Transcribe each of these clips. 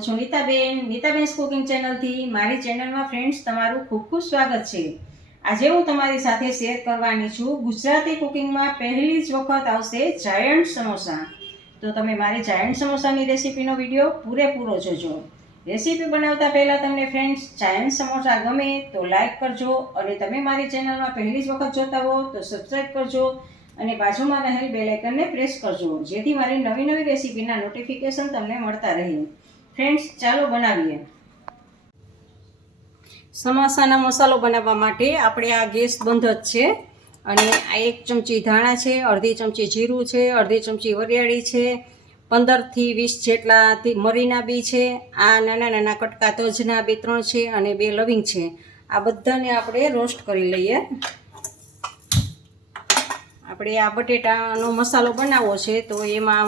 હું છું નીતાબેન કુકિંગ ચેનલથી મારી ચેનલમાં ફ્રેન્ડ્સ તમારું ખૂબ ખૂબ સ્વાગત છે। આજે હું તમારી સાથે શેર કરવાની છું ગુજરાતી કુકિંગમાં પહેલી જ વખત આવશે જાયન્ટ સમોસા। તો તમે મારી જાયન્ટ સમોસાની રેસીપીનો વિડીયો પૂરેપૂરો જોજો। રેસીપી બનાવતા પહેલાં તમને ફ્રેન્ડ્સ જાયન્ટ સમોસા ગમે તો લાઈક કરજો અને તમે મારી ચેનલમાં પહેલી જ વખત જોતા હો તો સબસ્ક્રાઈબ કરજો અને બાજુમાં રહેલ બેલ આઇકનને પ્રેસ કરજો જેથી મારી નવી નવી રેસીપીના નોટિફિકેશન તમને મળતા રહે। ફ્રેન્ડ્સ ચાલો બનાવીએ। સમોસાનો મસાલો બનાવવા માટે આપણે આ ગેસ બંધ જ છે અને આ 1 ચમચી ધાણા છે, અડધી ચમચી જીરું છે, અડધી ચમચી વરિયાળી છે, 15 થી 20 જેટલા મરીના બી છે, આ નાના નાના કટકા તજના 2-3 છે અને 2 લવિંગ છે। આ બધાને આપણે રોસ્ટ કરી લઈએ। આપણે આ બટેટાનો મસાલો બનાવવો છે તો એમાં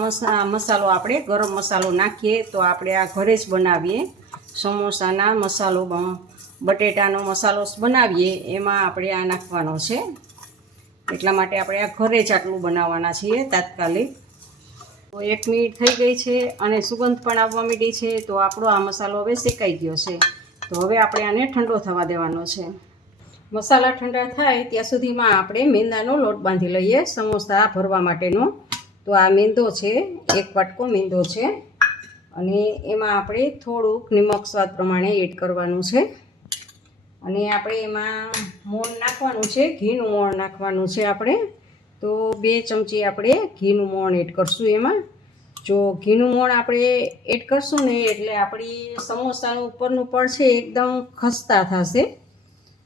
મસાલો આપણે ગરમ મસાલો નાખીએ તો આપણે આ ઘરે જ બનાવીએ સમોસાના મસાલો બટેટાનો મસાલો બનાવીએ એમાં આપણે આ નાખવાનો છે એટલા માટે આપણે આ ઘરે જ આટલું બનાવવાના છીએ તાત્કાલિક। તો 1 મિનિટ થઈ ગઈ છે અને સુગંધ પણ આવવા માંડી છે તો આપણો આ મસાલો હવે શેકાઈ ગયો છે। તો હવે આપણે આને ઠંડો થવા દેવાનો છે। મસાલા ઠંડા થાય ત્યાં સુધીમાં આપણે મેંદાનો લોટ બાંધી લઈએ સમોસા ભરવા માટેનો। તો આ મેંદો છે, 1 વાટકો મેંદો છે અને એમાં આપણે થોડુંક નિમક સ્વાદ પ્રમાણે એડ કરવાનું છે અને આપણે એમાં મોણ નાખવાનું છે, ઘીનું મોણ નાખવાનું છે આપણે। તો 2 ચમચી આપણે ઘીનું મોણ એડ કરશું એમાં। જો ઘીનું મોણ આપણે એડ કરશું ને એટલે આપણી સમોસાનું ઉપરનું પડ છે એકદમ ખસ્તા થશે,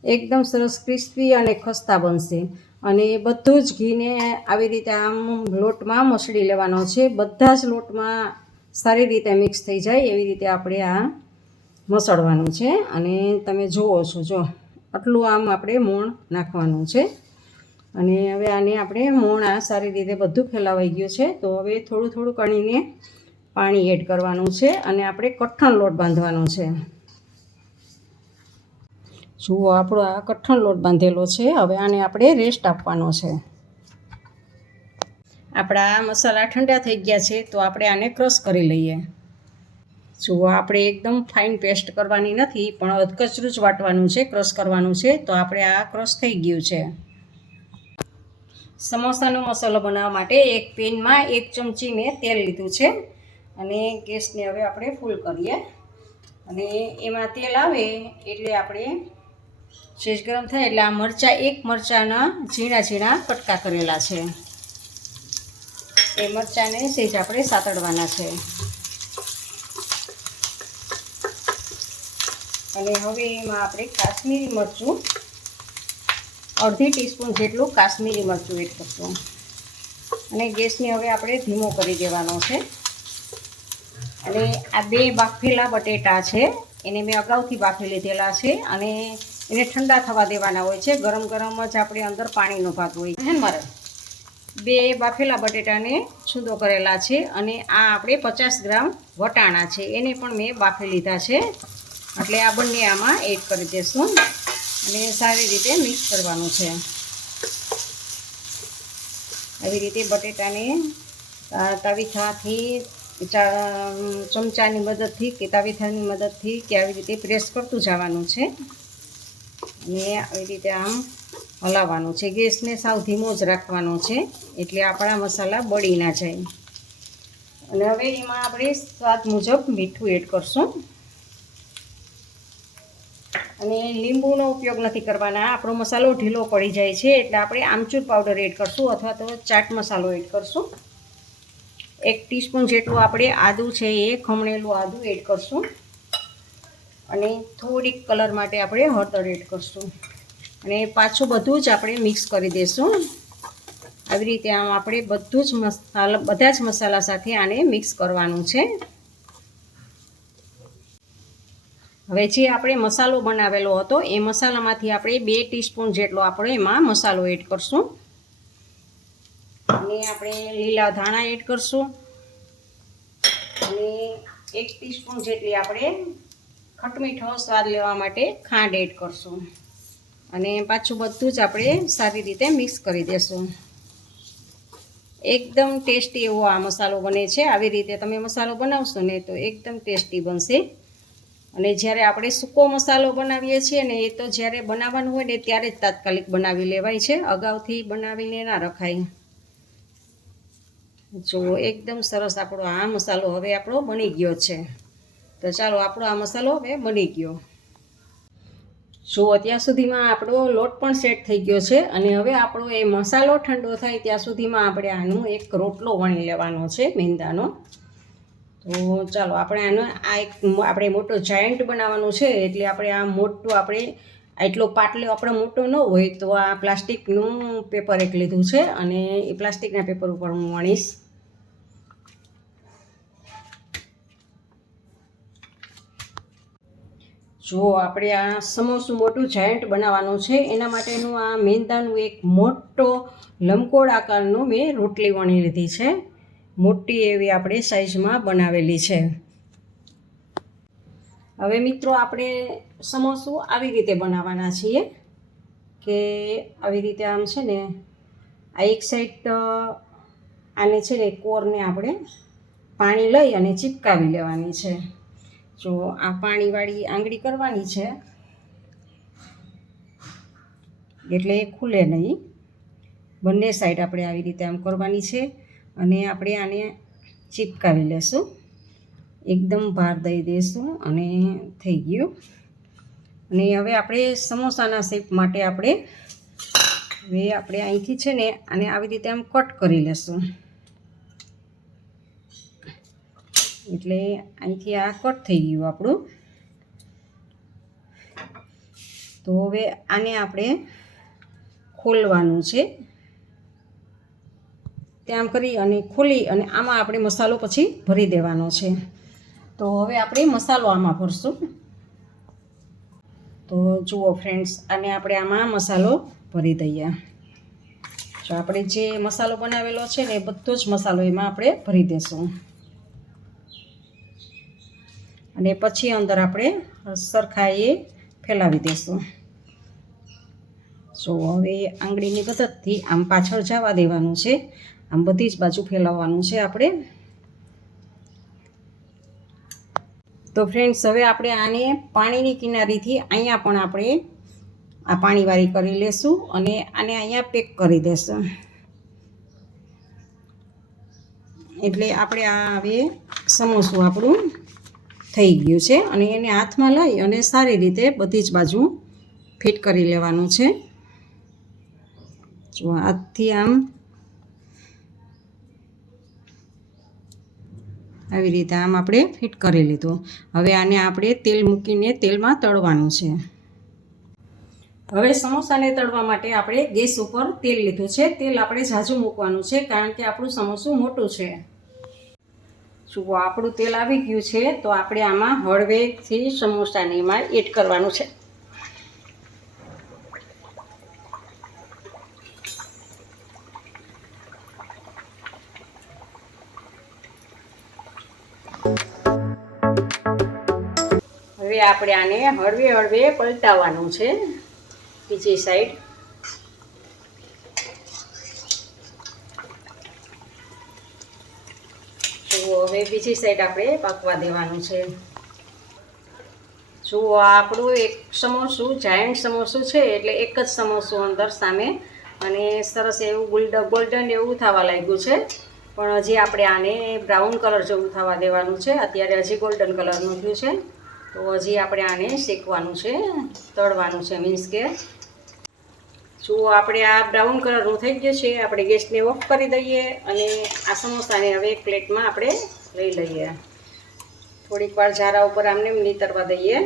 એકદમ સરસ ક્રિસ્પી અને ખસ્તા બનશે અને બધું જ ઘીને આવી રીતે આમ લોટમાં મસળી લેવાનો છે। બધા જ લોટમાં સારી રીતે મિક્સ થઈ જાય એવી રીતે આપણે આ મસળવાનું છે અને તમે જુઓ છો જો આટલું આમ આપણે મોણ નાખવાનું છે અને હવે આને આપણે મોણ આ સારી રીતે બધું ફેલાવાઈ ગયું છે। તો હવે થોડું થોડું કરીને પાણી એડ કરવાનું છે અને આપણે કઠણ લોટ બાંધવાનો છે। જુઓ આપણો આ કઠણ લોટ બાંધેલો છે, હવે આને આપણે રેસ્ટ આપવાનો છે। આપણા મસાલા ઠંડા થઈ ગયા છે તો આપણે આને ક્રશ કરી લઈએ। જુઓ આપણે એકદમ ફાઇન પેસ્ટ કરવાની નથી પણ અધકચરું જ વાટવાનું છે, ક્રશ કરવાનું છે। તો આપણે આ ક્રશ થઈ ગયું છે। સમોસાનો મસાલો બનાવવા માટે એક પેનમાં 1 ચમચી મેં તેલ લીધું છે અને ગેસને હવે આપણે ફૂલ કરીએ અને એમાં તેલ આવે એટલે આપણે શેષ ગરમ થાય એટલે આ મરચાં 1 મરચાંના ઝીણા ઝીણા કટકા કરેલા છે એ મરચાંને સેજ આપણે સાતળવાના છે અને હવે એમાં આપણે કાશ્મીરી મરચું અડધી ટીસ્પૂન જેટલું કાશ્મીરી મરચું એડ કરશું અને ગેસને હવે આપણે ધીમો કરી દેવાનો છે અને આ 2 બાફેલા બટેટા છે એને મેં અગાઉથી બાફી લીધેલા છે અને એને ઠંડા થવા દેવાના હોય છે। ગરમ ગરમ જ આપણે અંદર પાણીનો ભાગ હોય છે ને મારે 2 બાફેલા બટેટાને છૂંદો કરેલા છે અને આ આપણે 50 ગ્રામ વટાણા છે એને પણ મેં બાફી લીધા છે એટલે આ બંને આમાં એડ કરી દઈશું અને સારી રીતે મિક્સ કરવાનું છે। આવી રીતે બટેટાને તાવીથાથી ચમચાની મદદથી કે તાવીથાની મદદથી કે આવી રીતે પ્રેસ કરતું જવાનું છે અને આવી રીતે આમ હલાવવાનું છે। ગેસને સાવ ધીમો જ રાખવાનો છે એટલે આપણા મસાલા બળી ના જાય અને હવે એમાં આપણે સ્વાદ મુજબ મીઠું એડ કરશું અને લીંબુનો ઉપયોગ નથી કરવાના, આપણો મસાલો ઢીલો પડી જાય છે એટલે આપણે આમચૂર પાવડર એડ કરશું અથવા તો ચાટ મસાલો એડ કરશું। 1 ટીસ્પૂન જેટલું આપણે આદું છે એ ખમણેલું આદું એડ કરશું અને થોડીક કલર માટે આપણે હળદર એડ કરશું અને પાછું બધું જ આપણે મિક્સ કરી દઈશું। આવી રીતે આમ આપણે બધા જ મસાલા સાથે આને મિક્સ કરવાનું છે। હવે જે આપણે મસાલો બનાવેલો હતો એ મસાલામાંથી આપણે 2 ટીસ્પૂન જેટલો આપણે એમાં મસાલો એડ કરશું અને આપણે લીલા ધાણા એડ કરશું અને 1 ટીસ્પૂન જેટલી આપણે ખટમીઠો સ્વાદ લેવા માટે ખાંડ એડ કરશું અને પાછું બધું જ આપણે સારી રીતે મિક્સ કરી દઈશું। એકદમ ટેસ્ટી એવો આ મસાલો બને છે. આવી રીતે તમે મસાલો બનાવશો ને તો એકદમ ટેસ્ટી બનશે. અને જ્યારે આપણે સૂકો મસાલો બનાવીએ છીએ ને એ તો જ્યારે બનાવવાનું હોય ને ત્યારે જ તાત્કાલિક બનાવી લેવાય છે, અગાઉથી બનાવીને ના રખાય. જો એકદમ સરસ આપણો આ મસાલો હવે આપણો બની ગયો છે. તો ચાલો આપણો આ મસાલો હવે બની ગયો. જો ત્યાં સુધીમાં આપણો લોટ પણ સેટ થઈ ગયો છે. અને હવે આપણો એ મસાલો ઠંડો થાય ત્યાં સુધીમાં આપણે આનો એક રોટલો વણી લેવાનો છે મેંદાનો. તો ચાલો આપણે આપણે મોટો જાયન્ટ બનાવવાનું છે, એટલે આપણે આ મોટો એટલો પાટલો આપણો મોટો ન હોય તો આ પ્લાસ્ટિકનું પેપર એક લીધું છે અને એ પ્લાસ્ટિકના પેપર ઉપર હું વણીશ. જો આપણે આ સમોસું મોટું જાયન્ટ બનાવવાનું છે એના માટેનું આ મેંદાનું એક મોટો લંબગોળ આકારનો મેં રોટલી વણી લીધી છે. મોટી એવી આપણે સાઈઝમાં બનાવેલી છે. હવે મિત્રો આપણે સમોસું આવી રીતે બનાવવાના છીએ કે આવી રીતે આમ છે ને આ એક સાઈડ આને છે ને કોરને આપણે પાણી લઈ અને ચીપકાવી લેવાની છે. જો આ પાણીવાળી આંગળી કરવાની છે એટલે એ ખુલે નહીં. બંને સાઈડ આપણે આવી રીતે આમ કરવાની છે અને આપણે આને ચીપકાવી લેશું. એકદમ ભાર દઈ દઈશું અને થઈ ગયું. અને હવે આપણે સમોસાના શેપ માટે આપણે અહીંથી છે ને આને આવી રીતે આમ કટ કરી લેશું. એટલે અહીંથી આ કટ થઈ ગયું આપણું. તો હવે આને આપણે ખોલવાનું છે. તેમ કરી અને ખોલી અને આમાં આપણે મસાલો પછી ભરી દેવાનો છે. તો હવે આપણે મસાલો આમાં ભરશું. તો જુઓ ફ્રેન્ડ્સ, આને આપણે આમાં મસાલો ભરી દઈએ. જો આપણે જે મસાલો બનાવેલો છે ને બધો જ મસાલો એમાં આપણે ભરી દઈશું. અને પછી અંદર આપણે સરખાએ ફેલાવી દઈશું. જો હવે આંગળીની મદદથી આમ પાછળ જવા દેવાનું છે. આમ બધી જ બાજુ ફેલાવવાનું છે આપણે. તો ફ્રેન્ડ્સ, હવે આપણે આને પાણીની કિનારીથી અહીંયા પણ આપણે આ પાણીવાળી કરી લેશું અને આને અહીંયા પેક કરી દેશું. એટલે આપણે આ હવે સમોસું આપણું થઈ ગયું છે. અને એને હાથમાં લઈ અને સારી રીતે બધી જ બાજુ ફિટ કરી લેવાનું છે. જો હાથથી આમ આવી રીતે આમ આપણે ફિટ કરી લીધું. હવે આને આપણે તેલ મૂકીને તેલમાં તળવાનું છે. હવે સમોસાને તળવા માટે આપણે ગેસ ઉપર તેલ લીધું છે. તેલ આપણે ઝાઝું મૂકવાનું છે કારણ કે આપણું સમોસું મોટું છે. જુઓ આપણું તેલ આવી ગયું છે. તો આપણે આમાં હળવેથી સમોસાને એમાં એડ કરવાનું છે. હવે આપણે આને હળવે હળવે પલટાવવાનું છે બીજી સાઈડ. જુઓ હવે બીજી સાઈડ આપણે પાકવા દેવાનું છે. જુઓ આપણું એક સમોસું જાયન્ટ સમોસું છે એટલે એક જ સમોસું અંદર સામે અને સરસ એવું ગોલ્ડન એવું થવા લાગ્યું છે. પણ હજી આપણે આને બ્રાઉન કલર જેવું થવા દેવાનું છે. અત્યારે હજી ગોલ્ડન કલરનું થયું છે. તો હજી આપણે આને શેકવાનું છે, તળવાનું છે. મીન્સ કે જુઓ આપણે આ બ્રાઉન કલરનું થઈ ગયું છે. આપણે ગેસને ઓફ કરી દઈએ અને આ સમોસાને હવે એક પ્લેટમાં આપણે લઈ લઈએ. થોડીક વાર ઝારા ઉપર આમને નીતરવા દઈએ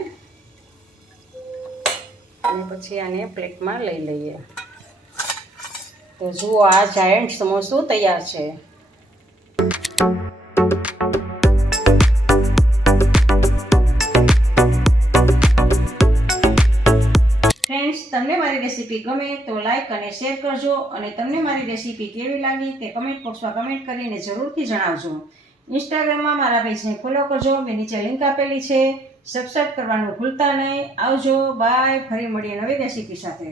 અને પછી આને પ્લેટમાં લઈ લઈએ. તો જુઓ આ જાયન્ટ સમોસું તૈયાર છે. તમને મારી રેસીપી ગમે તો લાઈક અને શેર કરજો અને તમને મારી રેસીપી કેવી લાગી તે કમેન્ટ બોક્સમાં કમેન્ટ કરીને જરૂરથી જણાવજો. ઇન્સ્ટાગ્રામમાં મારા પેજને ફોલો કરજો. મેં નીચે લિંક આપેલી છે. સબસ્ક્રાઈબ કરવાનું ભૂલતા નહીં. આવજો, બાય. ફરી મળીએ નવી રેસીપી સાથે.